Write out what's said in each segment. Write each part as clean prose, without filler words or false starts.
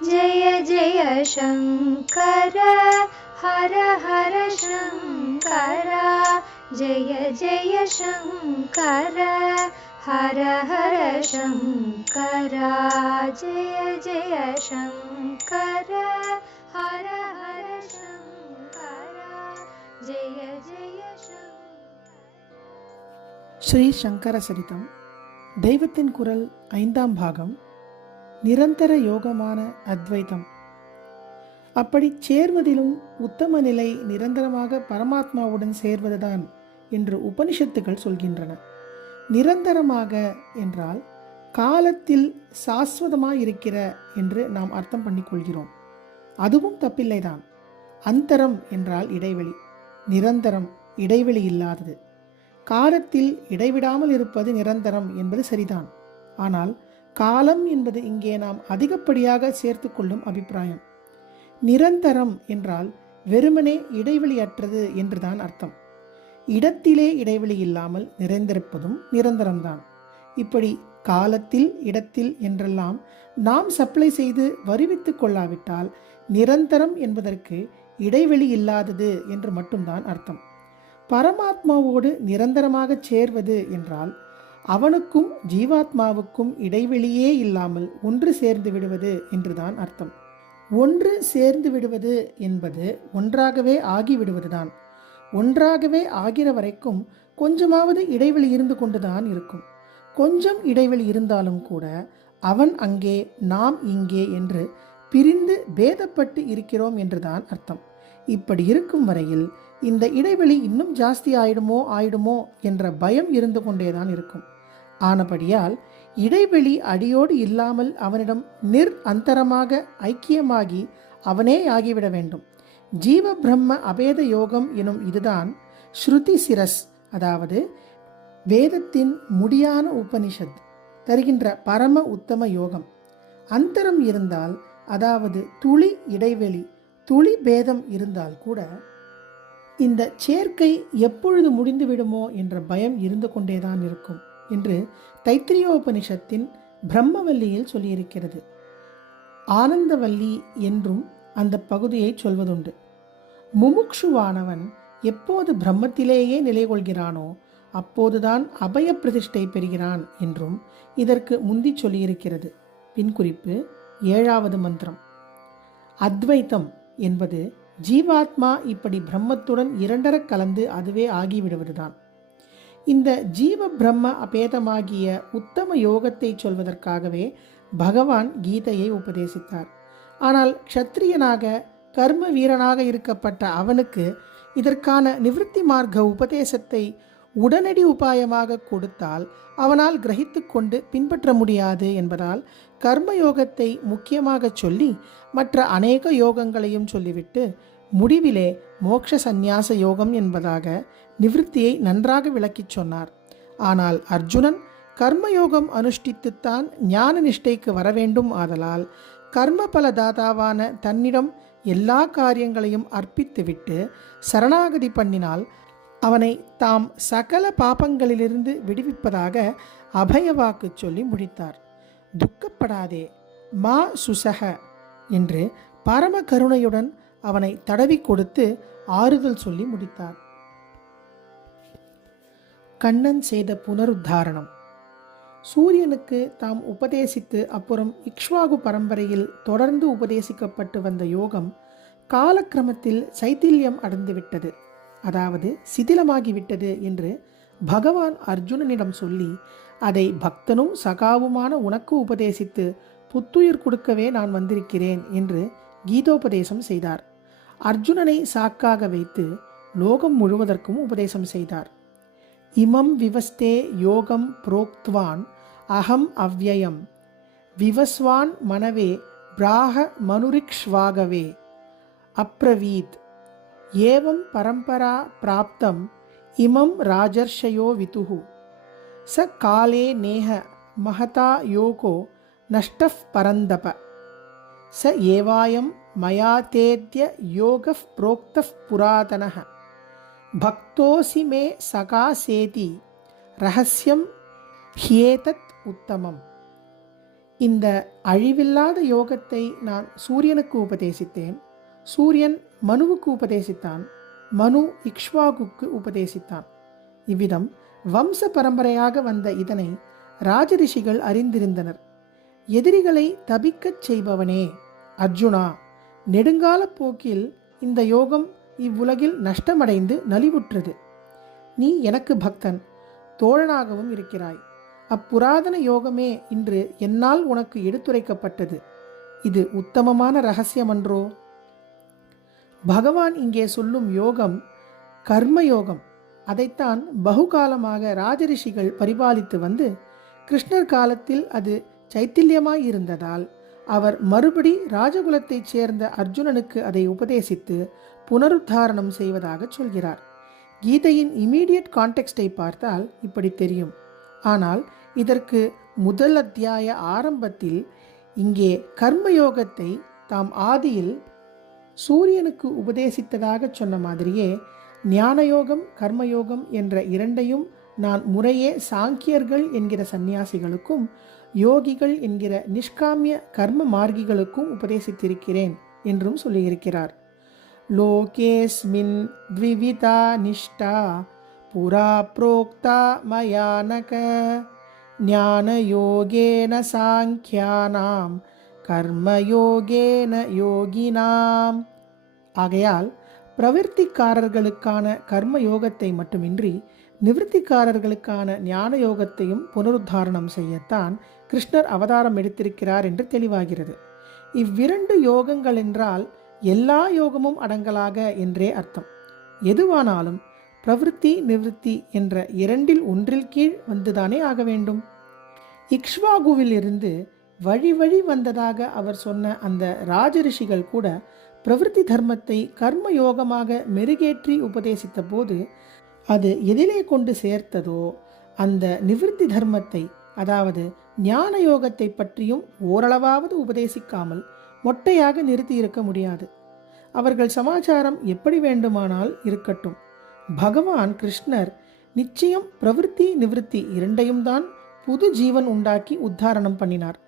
जय जय शङ्कर हर हर शङ्कर जय जय शङ्कर हर हर शङ्कर जय जय शङ्कर हर हर शङ्कर जय जय शङ्कर. ஸ்ரீ சங்கர சரிதம் தெய்வத்தின் குரல் 5ஆம் பாகம். நிரந்தர யோகமான அத்வைதம். அப்படி சேர்வதிலும் உத்தம நிலை நிரந்தரமாக பரமாத்மாவுடன் சேர்வதுதான் என்று உபனிஷத்துக்கள் சொல்கின்றன. நிரந்தரமாக என்றால் காலத்தில் சாஸ்வதமாயிருக்கிற என்று நாம் அர்த்தம் பண்ணிக்கொள்கிறோம். அதுவும் தப்பில்லைதான். அந்தரம் என்றால் இடைவெளி, நிரந்தரம் இடைவெளி இல்லாதது. காலத்தில் இடைவிடாமல் இருப்பது நிரந்தரம் என்பது சரிதான். ஆனால் காலம் என்பது இங்கே நாம் அதிகப்படியாக சேர்த்து கொள்ளும் அபிப்பிராயம். நிரந்தரம் என்றால் வெறுமனே இடைவெளியற்றது என்றுதான் அர்த்தம். இடத்திலே இடைவெளி இல்லாமல் நிறைந்திருப்பதும் நிரந்தரம்தான். இப்படி காலத்தில் இடத்தில் என்றெல்லாம் நாம் சப்ளை செய்து வருவித்து கொள்ளாவிட்டால் நிரந்தரம் என்பதற்கு இடைவெளி இல்லாதது என்று மட்டும்தான் அர்த்தம். பரமாத்மாவோடு நிரந்தரமாக சேர்வது என்றால் அவனுக்கும் ஜீவாத்மாவுக்கும் இடைவெளியே இல்லாமல் ஒன்று சேர்ந்து விடுவது என்றுதான் அர்த்தம். ஒன்று சேர்ந்து விடுவது என்பது ஒன்றாகவே ஆகிவிடுவதுதான். ஒன்றாகவே ஆகிற வரைக்கும் கொஞ்சமாவது இடைவெளி இருந்து கொண்டுதான் இருக்கும். கொஞ்சம் இடைவெளி இருந்தாலும் கூட அவன் அங்கே நாம் இங்கே என்று பிரிந்து பேதப்பட்டு இருக்கிறோம் என்றுதான் அர்த்தம். இப்படி இருக்கும் வரையில் இந்த இடைவெளி இன்னும் ஜாஸ்தி ஆயிடுமோ என்ற பயம் இருந்து கொண்டேதான் இருக்கும். ஆனபடியால் இடைவெளி அடியோடு இல்லாமல் அவனிடம் அந்தரமாக ஐக்கியமாகி அவனே ஆகிவிட வேண்டும். ஜீவ பிரம்ம அபேத யோகம் எனும் இதுதான் ஸ்ருதி சிரஸ், அதாவது வேதத்தின் முடியான உபனிஷத் தருகின்ற பரம உத்தம யோகம். அந்தரம் இருந்தால், அதாவது துளி இடைவெளி, துளி பேதம் இருந்தால் கூட இந்த சேர்க்கை எப்பொழுது முடிந்து விடுமோ என்ற பயம் இருந்து கொண்டேதான் இருக்கும் என்று தைத்திரியோபனிஷத்தின் பிரம்மவல்லியில் சொல்லியிருக்கிறது. ஆனந்தவல்லி என்றும் அந்த பகுதியை சொல்வதுண்டு. முமுக்ஷுவானவன் எப்போது பிரம்மத்திலேயே நிலை கொள்கிறானோ அப்போதுதான் அபய பிரதிஷ்டை பெறுகிறான் என்றும் இதற்கு முந்தி சொல்லியிருக்கிறது. பின்குறிப்பு 7வது மந்திரம். அத்வைத்தம் என்பது ஜீவாத்மா இப்படி பிரம்மத்துடன் இரண்டர கலந்து அதுவே ஆகிவிடுவதுதான். இந்த ஜீவ பிரம்ம அபேதமாகிய உத்தம யோகத்தை சொல்வதற்காகவே பகவான் கீதையை உபதேசித்தார். ஆனால் க்ஷத்ரியனாக கர்ம வீரனாக இருக்கப்பட்ட அவனுக்கு இதற்கான நிவிருத்தி மார்க்க உபதேசத்தை உடனடி உபாயமாக கொடுத்தால் அவனால் கிரகித்து கொண்டு பின்பற்ற முடியாது என்பதால் கர்மயோகத்தை முக்கியமாக சொல்லி மற்ற அநேக யோகங்களையும் சொல்லிவிட்டு முடிவிலே மோட்ச சந்நியாச யோகம் என்பதாக நிவிருத்தியை நன்றாக விளக்கிச் சொன்னார். ஆனால் அர்ஜுனன் கர்மயோகம் அனுஷ்டித்துத்தான் ஞான நிஷ்டைக்கு வர வேண்டும். ஆதலால் கர்ம பல தாதாவான தன்னிடம் எல்லா காரியங்களையும் அர்ப்பித்துவிட்டு சரணாகதி பண்ணினால் அவனை தாம் சகல பாபங்களிலிருந்து விடுவிப்பதாக அபயவாக்கு சொல்லி முடித்தார். துக்கப்படாதே, மா சுசக என்று பரம கருணையுடன் அவனை தடவி கொடுத்து ஆறுதல் சொல்லி முடித்தார். கண்ணன் செய்த புனருத்தாரணம். சூரியனுக்கு தாம் உபதேசித்து அப்புறம் இக்ஷ்வாகு பரம்பரையில் தொடர்ந்து உபதேசிக்கப்பட்டு வந்த யோகம் காலக்கிரமத்தில் சைத்தில்யம் அடைந்துவிட்டது, அதாவது சிதிலமாகிவிட்டது என்று பகவான் அர்ஜுனனிடம் சொல்லி அதை பக்தனும் சகாவுமான உனக்கு உபதேசித்து புத்துயிர் கொடுக்கவே நான் வந்திருக்கிறேன் என்று கீதோபதேசம் செய்தார். அர்ஜுனனை சாக்காக வைத்து லோகம் முழுவதற்கும் உபதேசம் செய்தார். இமம் விவஸ்தே யோகம் புரோக்த்வான் அகம் அவ்யயம் விவஸ்வான் மனவே பிராக மனுரிக்ஷ்வாகவே அப்ரவீத் ஏவம் பரம்பரா பிராப்தம் இமம் ராஜர்ஷயோ விதுஹு ச காலே நேஹ மகதா யோகோ நஷ்டஃப் பரந்தப ச ஏவாயம் மயா தேத்ய யோகஃப் புரோக்தஃப் புராதனஹ பக்தோசி மே சகாசேதி ரகசியம் ஹியேதத் உத்தமம். இந்த அழிவில்லாத யோகத்தை நான் சூரியனுக்கு உபதேசித்தேன், சூரியன் மனுவுக்கு உபதேசித்தான், மனு இக்ஷ்வாகுக்கு உபதேசித்தான். இவ்விதம் வம்ச பரம்பரையாக வந்த இதனை ராஜரிஷிகள் அறிந்திருந்தனர். எதிரிகளை தபிக்கச் செய்பவனே அர்ஜுனா, நெடுங்கால போக்கில் இந்த யோகம் இவ்வுலகில் நஷ்டமடைந்து நலிவுற்றது. நீ எனக்கு பக்தன், தோழனாகவும் இருக்கிறாய். அப்புராதன யோகமே இன்று என்னால் உனக்கு எடுத்துரைக்கப்பட்டது. இது உத்தமமான இரகசியமன்றோ? பகவான் இங்கே சொல்லும் யோகம் கர்மயோகம். அதைத்தான் பகுகாலமாக ராஜரிஷிகள் பரிபாலித்து வந்து கிருஷ்ணர் காலத்தில் அது சைத்தில்யமாய் இருந்ததால் அவர் மறுபடி ராஜகுலத்தைச் சேர்ந்த அர்ஜுனனுக்கு அதை உபதேசித்து புனருத்தாரணம் செய்வதாக சொல்கிறார். கீதையின் இமீடியட் கான்டெக்ஸ்டை பார்த்தால் இப்படி தெரியும். ஆனால் இதற்கு முதல் அத்தியாய ஆரம்பத்தில் இங்கே கர்மயோகத்தை தாம் ஆதியில் சூரியனுக்கு உபதேசித்ததாக சொன்ன மாதிரியே ஞானயோகம் கர்மயோகம் என்ற இரண்டையும் நான் முறையே சாங்கியர்கள் என்கிற சந்நியாசிகளுக்கும் யோகிகள் என்கிற நிஷ்காமிய கர்ம மார்கிகளுக்கும் உபதேசித்திருக்கிறேன் என்றும் சொல்லியிருக்கிறார். லோகேஸ்மின் த்விவிதா நிஷ்டா புரா புரோக்தா மயானக ஞானயோகேன சாங்கியானாம் கர்மயோகேன யோகினாம். ஆகையால் பிரவிற்த்திக்காரர்களுக்கான கர்ம யோகத்தை மட்டுமின்றி நிவிற்த்திக்காரர்களுக்கான ஞான யோகத்தையும் புனருத்தாரணம் செய்யத்தான் கிருஷ்ணர் அவதாரம் எடுத்திருக்கிறார் என்று தெளிவாகிறது. இவ்விரண்டு யோகங்கள் என்றால் எல்லா யோகமும் அடங்கலாக என்றே அர்த்தம். எதுவானாலும் பிரவிற்த்தி நிவிற்த்தி என்ற இரண்டில் ஒன்றில் கீழ் வந்துதானே ஆக வேண்டும். இக்ஷ்வாகுவில் இருந்து வழி வழி வந்ததாக அவர் சொன்ன அந்த ராஜரிஷிகள் கூட பிரவிற்த்தி தர்மத்தை கர்ம யோகமாக மெருகேற்றி உபதேசித்த போது அது எதிலே கொண்டு சேர்த்ததோ அந்த நிவிற்த்தி தர்மத்தை, அதாவது ஞான யோகத்தை பற்றியும் ஓரளவாவது உபதேசிக்காமல் மொட்டையாக நிறுத்தி இருக்க முடியாது. அவர்கள் சமாச்சாரம் எப்படி வேண்டுமானால் இருக்கட்டும், பகவான் கிருஷ்ணர் நிச்சயம் பிரவிற்த்தி நிவிற்த்தி இரண்டையும் தான் புது ஜீவன் உண்டாக்கி உத்தாரணம் பண்ணினார்.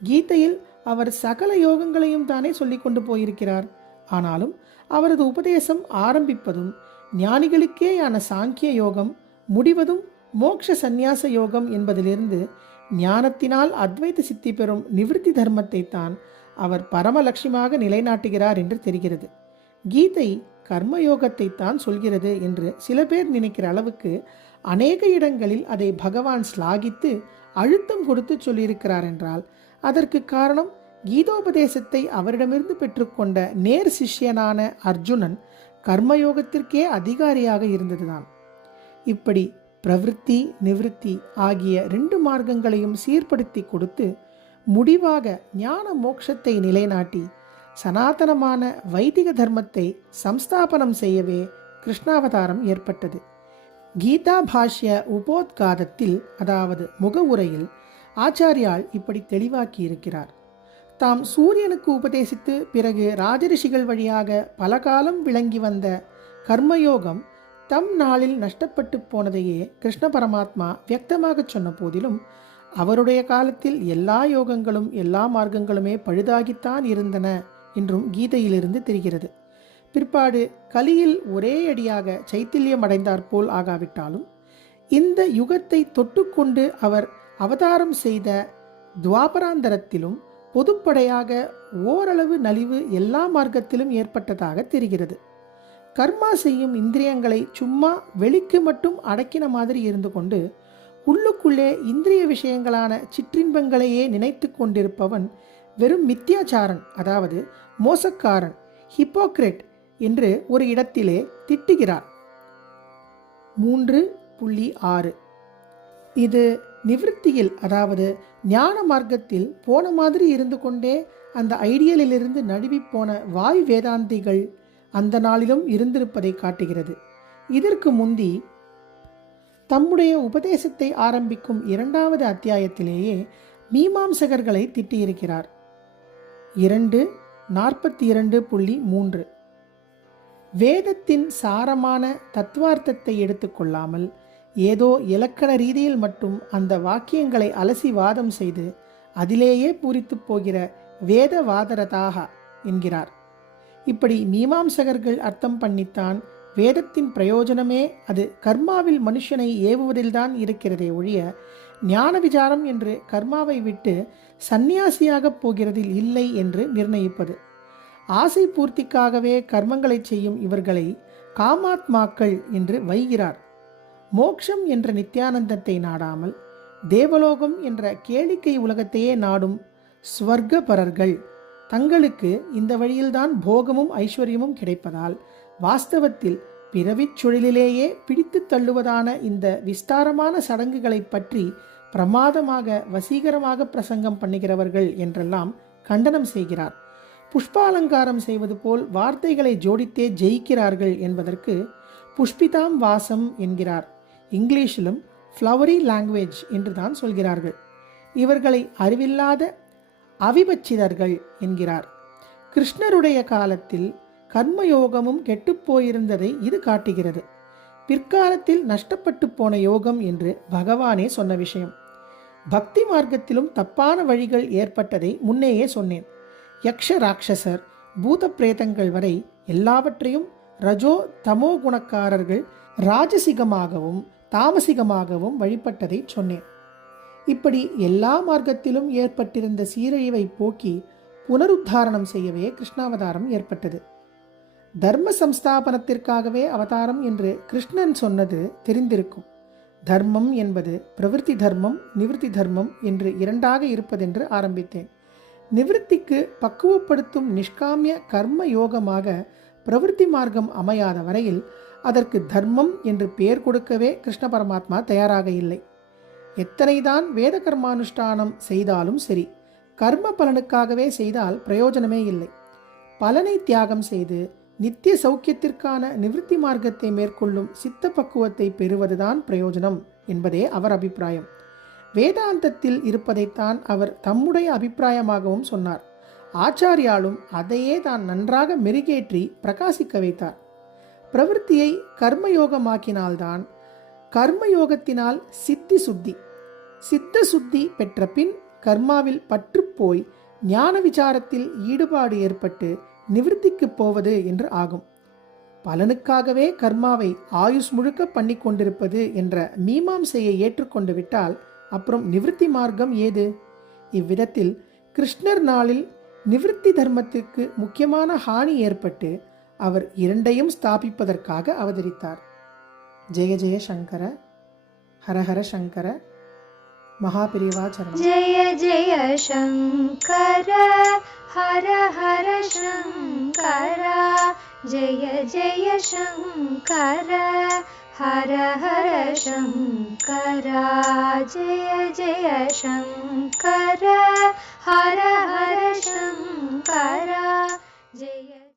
கீதையில் அவர் சகல யோகங்களையும் தானே சொல்லிக் கொண்டு போயிருக்கிறார். ஆனாலும் அவரது உபதேசம் ஆரம்பிப்பதும் ஞானிகளுக்கேயான சாங்கிய யோகம், முடிவதும் மோட்ச சந்நியாச யோகம் என்பதிலிருந்து ஞானத்தினால் அத்வைத சித்தி பெறும் நிவிற்த்தி தர்மத்தை தான் அவர் பரமலட்சியமாக நிலைநாட்டுகிறார் என்று தெரிகிறது. கீதை கர்மயோகத்தை தான் சொல்கிறது என்று சில பேர் நினைக்கிற அளவுக்கு அநேக இடங்களில் அதை பகவான் ஸ்லாகித்து அழுத்தம் கொடுத்து சொல்லியிருக்கிறார் என்றால் அதற்கு காரணம் கீதோபதேசத்தை அவரிடமிருந்து பெற்றுக்கொண்ட நேர் சிஷ்யனான அர்ஜுனன் கர்மயோகத்திற்கே அதிகாரியாக இருந்ததுதான். இப்படி பிரவிற்த்தி நிவிற்த்தி ஆகிய 2 மார்க்கங்களையும் சீர்படுத்தி கொடுத்து முடிவாக ஞான மோட்சத்தை நிலைநாட்டி சனாதனமான வைதிக தர்மத்தை சம்ஸ்தாபனம் செய்யவே கிருஷ்ணாவதாரம் ஏற்பட்டது. கீதா பாஷ்ய உபோத்காதத்தில், அதாவது முகவுரையில் ஆச்சாரியால் இப்படி தெளிவாக்கி இருக்கிறார். தாம் சூரியனுக்கு உபதேசித்து பிறகு ராஜரிஷிகள் வழியாக பல காலம் விளங்கி வந்த கர்மயோகம் தம் நாளில் நஷ்டப்பட்டு போனதையே கிருஷ்ண பரமாத்மா வியக்தமாக சொன்ன போதிலும் அவருடைய காலத்தில் எல்லா யோகங்களும் எல்லா மார்க்கங்களுமே பழுதாகித்தான் இருந்தன என்றும் கீதையிலிருந்து தெரிகிறது. பிற்பாடு கலியில் ஒரே அடியாக சைத்தில்யம் அடைந்தாற்போல் ஆகாவிட்டாலும் இந்த யுகத்தை தொட்டுக்கொண்டு அவர் அவதாரம் செய்த துவாபராந்தரத்திலும் பொதுப்படையாக ஓரளவு நலிவு எல்லா மார்க்கத்திலும் ஏற்பட்டதாக தெரிகிறது. கர்மா செய்யும் இந்திரியங்களை சும்மா வெளிக்கு மட்டும் அடக்கின மாதிரி இருந்து கொண்டு உள்ளுக்குள்ளே இந்திரிய விஷயங்களான சிற்றின்பங்களையே நினைத்து கொண்டிருப்பவன் வெறும் மித்யாச்சாரன், அதாவது மோசக்காரன், ஹிப்போக்ரேட் என்று ஒரு இடத்திலே திட்டுகிறார். 3.6. இது நிவிற்த்தியில், அதாவது ஞான மார்க்கத்தில் போன மாதிரி இருந்து கொண்டே அந்த ஐடியலிலிருந்து நழுவி போன வாய் வேதாந்திகள் அந்த நாளிலும் இருந்திருப்பதை காட்டுகிறது. இதற்கு முந்தி தம்முடைய உபதேசத்தை ஆரம்பிக்கும் 2வது அத்தியாயத்திலேயே மீமாம்சகர்களை திட்டியிருக்கிறார். 2:42.3. வேதத்தின் சாரமான தத்துவார்த்தத்தை எடுத்துக்கொள்ளாமல் ஏதோ இலக்கண ரீதியில் மட்டும் அந்த வாக்கியங்களை அலசி வாதம் செய்து அதிலேயே பூரித்து போகிற வேதவாதரதாக என்கிறார். இப்படி மீமாம்சகர்கள் அர்த்தம் பண்ணித்தான் வேதத்தின் பிரயோஜனமே அது கர்மாவில் மனுஷனை ஏவுவதில்தான் இருக்கிறதே ஒழிய ஞான விசாரம் என்று கர்மாவை விட்டு சந்நியாசியாகப் போகிறதில் இல்லை என்று நிர்ணயிப்பது. ஆசை பூர்த்திக்காகவே கர்மங்களை செய்யும் இவர்களை காமாத்மாக்கள் என்று வைகிறார். மோக்ஷம் என்ற நித்யானந்தத்தை நாடாமல் தேவலோகம் என்ற கேளிக்கை உலகத்தையே நாடும் ஸ்வர்கபரர்கள் தங்களுக்கு இந்த வழியில்தான் போகமும் ஐஸ்வர்யமும் கிடைப்பதால் வாஸ்தவத்தில் பிறவிச் சுழலிலேயே பிடித்து தள்ளுவதான இந்த விஸ்தாரமான சடங்குகளை பற்றி பிரமாதமாக வசீகரமாக பிரசங்கம் பண்ணுகிறவர்கள் என்றெல்லாம் கண்டனம் செய்கிறார். புஷ்பாலங்காரம் செய்வது போல் வார்த்தைகளை ஜோடித்தே ஜெயிக்கிறார்கள் என்பதற்கு புஷ்பிதாம் வாசம் என்கிறார். இங்கிலீஷிலும் ஃப்ளவரி லாங்குவேஜ் என்று தான் சொல்கிறார்கள். இவர்களை அறிவில்லாத அவிபச்சிதர்கள் என்கிறார். கிருஷ்ணருடைய காலத்தில் கர்மயோகமும் கெட்டுப்போயிருந்ததை இது காட்டுகிறது. பிற்காலத்தில் நஷ்டப்பட்டு போன யோகம் என்று பகவானே சொன்ன விஷயம். பக்தி மார்க்கத்திலும் தப்பான வழிகள் ஏற்பட்டதை முன்னேயே சொன்னேன். யக்ஷ ராட்சசர் பூத பிரேதங்கள் வரை எல்லாவற்றையும் ரஜோ தமோ குணக்காரர்கள் ராஜசிகமாகவும் தாமசிகமாகவும் வழிபட்டதை சொன்னேன். இப்படி எல்லா மார்க்கத்திலும் ஏற்பட்டிருந்த சீரழிவை போக்கி புனருத்தாரணம் செய்யவே கிருஷ்ணாவதாரம் ஏற்பட்டது. தர்ம சம்ஸ்தாபனத்திற்காகவே அவதாரம் என்று கிருஷ்ணன் சொன்னது தெரிந்திருக்கும். தர்மம் என்பது பிரவிற்த்தி தர்மம் நிவிருத்தி தர்மம் என்று இரண்டாக இருப்பதென்று ஆரம்பித்தேன். நிவிருத்திக்கு பக்குவப்படுத்தும் நிஷ்காமிய கர்ம யோகமாக பிரவிற்த்தி மார்க்கம் அமையாத வரையில் அதற்கு தர்மம் என்று பெயர் கொடுக்கவே கிருஷ்ண பரமாத்மா தயாராக இல்லை. எத்தனைதான் வேத கர்மானுஷ்டானம் செய்தாலும் சரி, கர்ம பலனுக்காகவே செய்தால் பிரயோஜனமே இல்லை. பலனை தியாகம் செய்து நித்திய சௌக்கியத்திற்கான நிவிருத்தி மார்க்கத்தை மேற்கொள்ளும் சித்த பக்குவத்தை பெறுவதுதான் பிரயோஜனம் என்பதே அவர் அபிப்பிராயம். வேதாந்தத்தில் இருப்பதைத்தான் அவர் தம்முடைய அபிப்பிராயமாகவும் சொன்னார். ஆச்சாரியாலும் அதையே தான் நன்றாக மெருகேற்றி பிரகாசிக்க வைத்தார். பிரவிற்த்தியை கர்மயோகமாக்கினால்தான் கர்மயோகத்தினால் சித்தி சுத்தி, சித்த சுத்தி பெற்ற பின் கர்மாவில் பற்றுப்போய் ஞான விசாரத்தில் ஈடுபாடு ஏற்பட்டு நிவிருத்திக்கு போவது என்று ஆகும். பலனுக்காகவே கர்மாவை ஆயுஷ் முழுக்க பண்ணி கொண்டிருப்பது என்ற மீமாம்சையை ஏற்றுக்கொண்டு விட்டால் அப்புறம் நிவிருத்தி மார்க்கம் ஏது? இவ்விதத்தில் கிருஷ்ணர் நாளில் நிவிருத்தி தர்மத்திற்கு முக்கியமான ஹானி ஏற்பட்டு அவர் இரண்டையும் ஸ்தாபிப்பதற்காக அவதரித்தார். ஜெய ஜெய சங்கர, ஹரஹர சங்கர, மகாபிரிவா சரணம். ஜெய ஜெய சங்கர, ஹர ஹர சங்கர, ஜெய ஜெய சங்கர, ஹர ஹர சங்கர, ஜெய ஜெய சங்கர, ஹர ஹர சங்கர, ஜெய